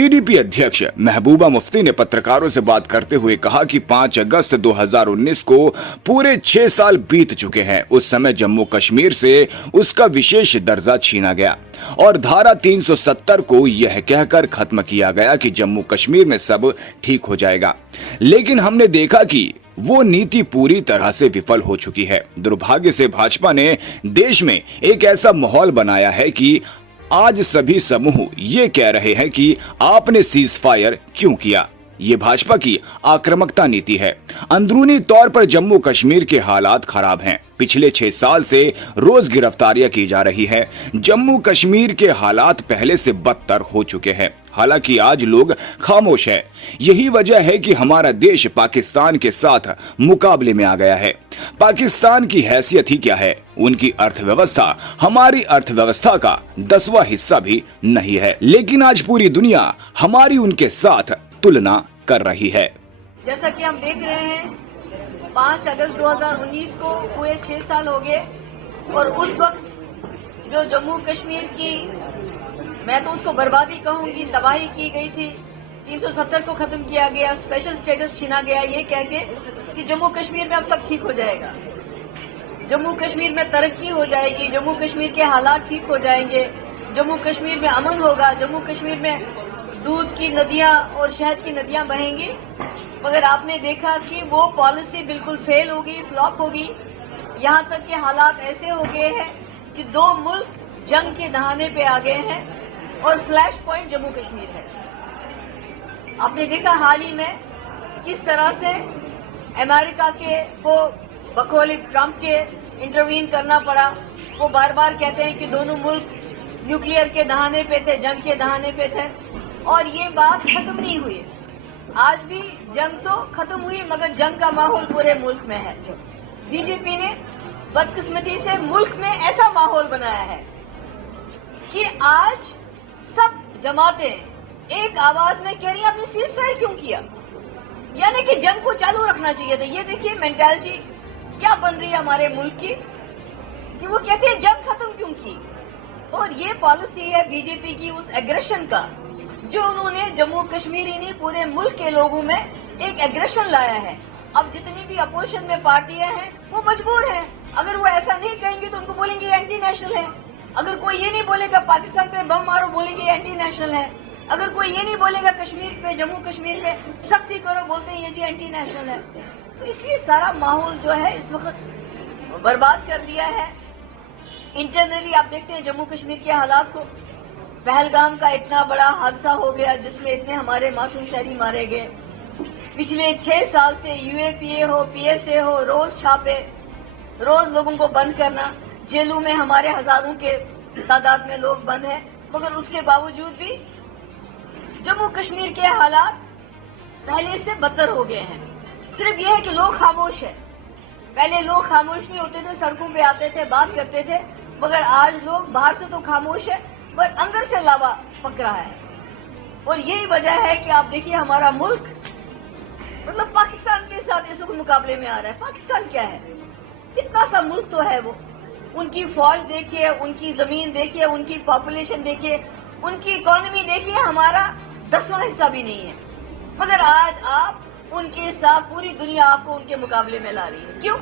PDP अध्यक्ष महबूबा मुफ्ती ने पत्रकारों से बात करते हुए कहा कि 5 अगस्त 2019 को पूरे 6 साल बीत चुके हैं। उस समय जम्मू कश्मीर से उसका विशेष दर्जा छीना गया और धारा 370 को यह कहकर खत्म किया गया कि जम्मू कश्मीर में सब ठीक हो जाएगा। लेकिन हमने देखा कि वो नीति पूरी तरह से विफल हो चुकी है। दुर्भाग्य से भाजपा ने देश में एक ऐसा माहौल बनाया है कि आज सभी समूह ये कह रहे हैं कि आपने सीज फायर क्यों किया। ये भाजपा की आक्रामकता नीति है। अंदरूनी तौर पर जम्मू कश्मीर के हालात खराब हैं। पिछले 6 साल से रोज गिरफ्तारियां की जा रही हैं। जम्मू कश्मीर के हालात पहले से बदतर हो चुके हैं। हालांकि आज लोग खामोश है। यही वजह है कि हमारा देश पाकिस्तान के साथ मुकाबले में आ गया है। पाकिस्तान की हैसियत ही क्या है? उनकी अर्थव्यवस्था हमारी अर्थव्यवस्था का 10वां हिस्सा भी नहीं है, लेकिन आज पूरी दुनिया हमारी उनके साथ तुलना कर रही है। जैसा कि हम देख रहे हैं 5 अगस्त 2019 को पूरे 6 साल हो गए और उस वक्त जो जम्मू कश्मीर की, मैं तो उसको बर्बादी कहूंगी, तबाही की गई थी। 370 को खत्म किया गया, स्पेशल स्टेटस छीना गया ये कह के कि जम्मू कश्मीर में अब सब ठीक हो जाएगा, जम्मू कश्मीर में तरक्की हो जाएगी, जम्मू कश्मीर के हालात ठीक हो जाएंगे, जम्मू कश्मीर में अमन होगा, जम्मू कश्मीर में दूध की नदियां और शहद की नदियां बहेंगी। मगर आपने देखा कि वो पॉलिसी बिल्कुल फेल होगी, फ्लॉप होगी। यहाँ तक के हालात ऐसे हो गए हैं कि 2 मुल्क जंग के दहाने पे आ गए हैं और फ्लैश पॉइंट जम्मू कश्मीर है। आपने देखा हाल ही में किस तरह से अमेरिका के को बकौल ट्रंप के इंटरवीन करना पड़ा। वो बार बार कहते हैं कि दोनों मुल्क न्यूक्लियर के दहाने पे थे, जंग के दहाने पे थे, और ये बात खत्म नहीं हुई। आज भी जंग तो खत्म हुई मगर जंग का माहौल पूरे मुल्क में है। बीजेपी ने बदकिस्मती से मुल्क में ऐसा माहौल बनाया है कि आज सब जमातें एक आवाज में कह रही हैं आपने सीज फायर क्यों किया, यानी कि जंग को चालू रखना चाहिए था। ये देखिए मेंटालिटी क्या बन रही है हमारे मुल्क की कि वो कहते हैं जंग खत्म क्यों की। और ये पॉलिसी है बीजेपी की उस एग्रेशन का जो उन्होंने जम्मू कश्मीर ही नहीं पूरे मुल्क के लोगों में एक एग्रेशन लाया है। अब जितनी भी अपोजिशन में पार्टियां हैं वो मजबूर हैं। अगर वो ऐसा नहीं कहेंगे तो उनको बोलेंगे एंटी नेशनल है। अगर कोई ये नहीं बोलेगा पाकिस्तान पे बम मारो, बोलेंगे एंटी नेशनल है। अगर कोई ये नहीं बोलेगा कश्मीर पे, जम्मू कश्मीर पे सख्ती करो, बोलते हैं ये जी एंटी नेशनल है। तो इसलिए सारा माहौल जो है इस वक्त बर्बाद कर दिया है। इंटरनली आप देखते हैं जम्मू कश्मीर के हालात को। पहलगाम का इतना बड़ा हादसा हो गया जिसमें इतने हमारे मासूम शहरी मारे गए। पिछले 6 साल से यूएपीए हो, पीएसए हो, रोज छापे, रोज लोगों को बंद करना। जेलों में हमारे हजारों के तादाद में लोग बंद हैं, मगर उसके बावजूद भी जम्मू कश्मीर के हालात पहले से बदतर हो गए हैं। सिर्फ यह है कि लोग खामोश हैं। पहले लोग खामोश नहीं होते थे, सड़कों पे आते थे, बात करते थे, मगर आज लोग बाहर से तो खामोश है पर अंदर से लावा पक रहा है। और यही वजह है कि आप देखिए हमारा मुल्क मतलब पाकिस्तान के साथ इस वक्त मुकाबले में आ रहा है। पाकिस्तान क्या है? इतना सा मुल्क तो है वो। उनकी फौज देखिए, उनकी जमीन देखिए, उनकी पॉपुलेशन देखिए, उनकी इकोनॉमी देखिए, हमारा 10वां हिस्सा भी नहीं है। मगर आज आप उनके साथ पूरी दुनिया आपको उनके मुकाबले में ला रही है। क्यों?